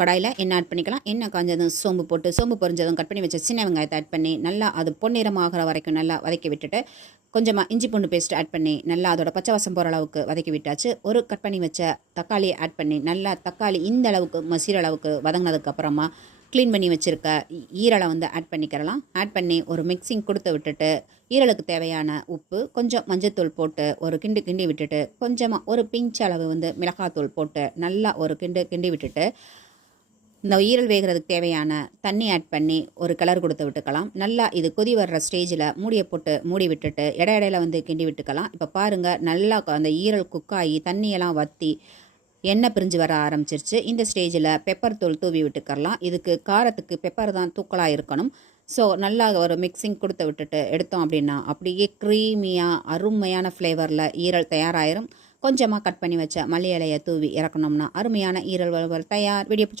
கடாயில் எண்ணெய் ஆட் பண்ணிக்கலாம். எண்ணெய் காஞ்சதும் சோம்பு போட்டு, சோம்பு பொரிஞ்சதும் கட் பண்ணி வச்ச சின்ன வெங்காயத்தை ஆட் பண்ணி நல்லா அது பொன்னிறமாகிற வரைக்கும் நல்லா வதக்கி விட்டுட்டு, கொஞ்சமாக இஞ்சி பூண்டு பேஸ்ட் ஆட் பண்ணி நல்லா அதோட பச்சை வாசம் போகிற அளவுக்கு வதக்கி விட்டாச்சு. ஒரு கட் பண்ணி வச்ச தக்காளியை ஆட் பண்ணி நல்லா தக்காளி இந்த அளவுக்கு மசிகிற அளவுக்கு வதங்கினதுக்கப்புறமா க்ளீன் பண்ணி வச்சுருக்க ஈரலை ஆட் பண்ணிக்கிறலாம். ஆட் பண்ணி ஒரு மிக்சிங் கொடுத்து விட்டுட்டு, ஈரலுக்கு தேவையான உப்பு, கொஞ்சம் மஞ்சத்தூள் போட்டு ஒரு கிண்டி விட்டுட்டு, கொஞ்சமாக ஒரு பிஞ்ச் அளவு மிளகாத்தூள் போட்டு நல்லா ஒரு கிண்டி விட்டுட்டு, இந்த ஈரல் வேகிறதுக்கு தேவையான தண்ணி ஆட் பண்ணி ஒரு கலர் கொடுத்து விட்டுக்கலாம். நல்லா இது கொதி வர்ற ஸ்டேஜில் மூடியை போட்டு மூடி விட்டுட்டு இடையில கிண்டி விட்டுக்கலாம். இப்போ பாருங்கள், நல்லா அந்த ஈரல் குக்காகி தண்ணியெல்லாம் வற்றி எண்ணெய் பிரிஞ்சு வர ஆரம்பிச்சிருச்சு. இந்த ஸ்டேஜில் பெப்பர் தூள் தூவி விட்டுக்கலாம். இதுக்கு காரத்துக்கு பெப்பர் தான் தூக்கலாக இருக்கணும். ஸோ நல்லா ஒரு மிக்சிங் கொடுத்து விட்டுட்டு எடுத்தோம் அப்படின்னா அப்படியே க்ரீமியாக அருமையான ஃப்ளேவரில் ஈரல் தயாராகிரும். கொஞ்சமாக கட் பண்ணி வச்ச மல்லி இலையை தூவி இறக்கணும்னா அருமையான ஈரல் வறுவல் தயார். வீடியோ